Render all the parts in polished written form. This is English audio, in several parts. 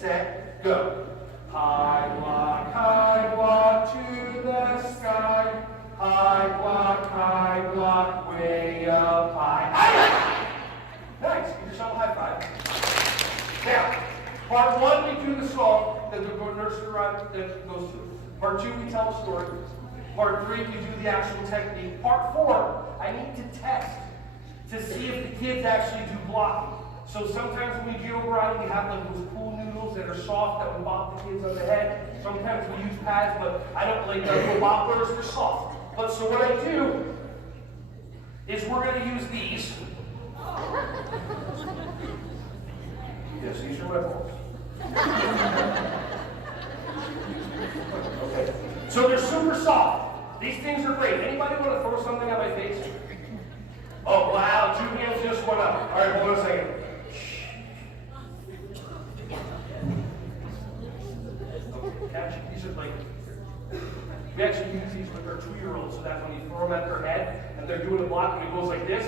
set, go. High block to the sky. High block, way up high. High! Nice, give yourself a high five. Now, part one, we do the song that the nursery rhyme that goes through. Part two, we tell a story. Part three, we do the actual technique. Part four, I need to test to see if the kids actually do blocking. So sometimes when we do Yogarate, we have like those cool noodles that are soft that we bop the kids on the head. Sometimes we use pads, but I don't like the little bopplers, they're soft. But so what I do is we're going to use these. Yes, these are my balls. Okay. So they're super soft. These things are great. Anybody want to throw something at my face? Oh, wow, 2 hands just went up. All right, hold on a second. Okay, catch. These are like, we actually use these with our 2-year-olds so that when you throw them at their head and they're doing a block and it goes like this,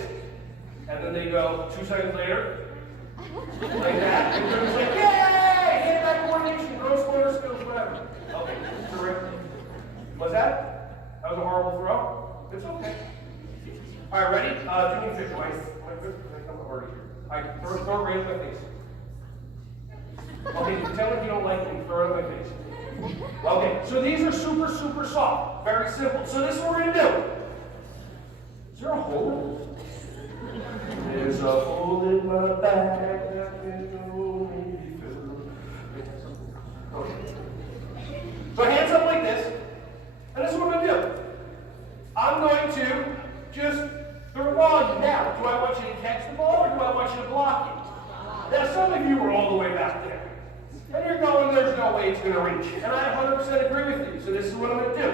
and then they go 2 seconds later, like that, and they're just like, yay! Hand-eye coordination, gross motor skills, whatever. Okay, terrific. What's that? That was a horrible throw? It's okay. All right, ready? Do me a picture. My good? I come over here. All right, throw it right in my face. Okay, pretend like you don't like me. Throw it in my face. Okay, so these are super, super soft. Very simple. So this is what we're going to do. Is there a hole? There's a hole in my back that can only be filled. Okay. So hands up like this. And this is what I'm going to do. I'm going to just throw the ball at you. Now, do I want you to catch the ball or do I want you to block it? Now, some of you were all the way back there. And you're going, there's no way it's going to reach. And I 100% agree with you. So this is what I'm going to do.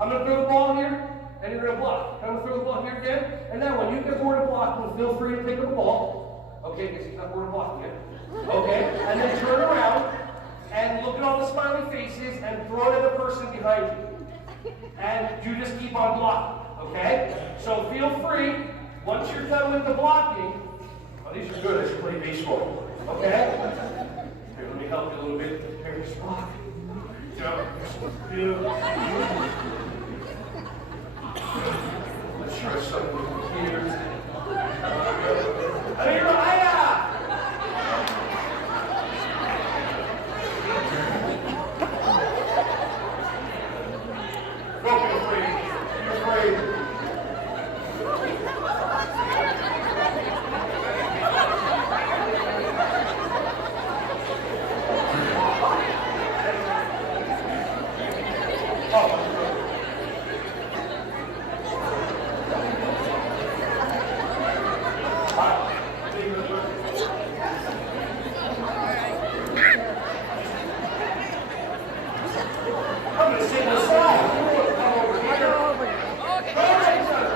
I'm going to throw the ball here, and you're going to block. I'm going to throw the ball here again. And now when you get bored of blocking, feel free to pick up the ball. Okay, because he's not bored of blocking yet. Okay, and then turn around and look at all the smiley faces and throw it at the person behind you. And you just keep on blocking. Okay? So feel free, once you're done with the blocking, oh, these are good, I should play baseball. Okay? Here, let me help you a little bit. Here, just block. Let's try something here. I mean, don't be afraid. You're afraid. I'm going to sing the song. Come over here. Go ahead, son.